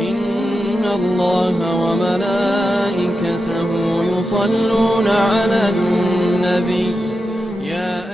إن الله وملائكته يصلون على النبي يا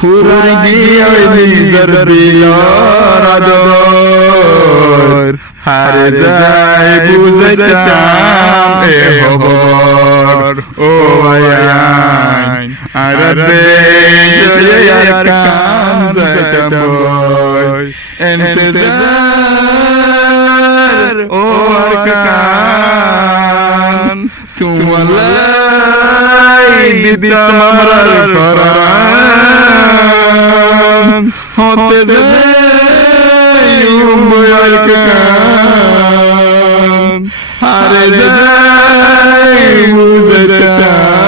ফুরাই গিয়ে নিজের দিলর আদর হারে যাই বুঝাইতাম এ খবর ও আয়ান আর আর কাম যাইতাম বই ইন্তজার ও আর কান তোমালাই দিতাম আমরা ফরান হতে যাই উম্বয়ার কান হারে যাই বুঝতাম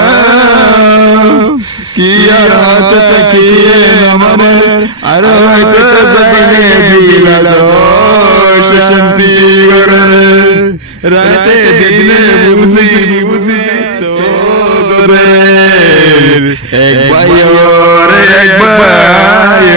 কি আর হাতে তাকিয়ে আমাদের আর হয়তো যাইনে দিলা শান্তি করে রাতে দিনে বুঝি বুঝি তো করে এক ভাই ওরে এক ভাই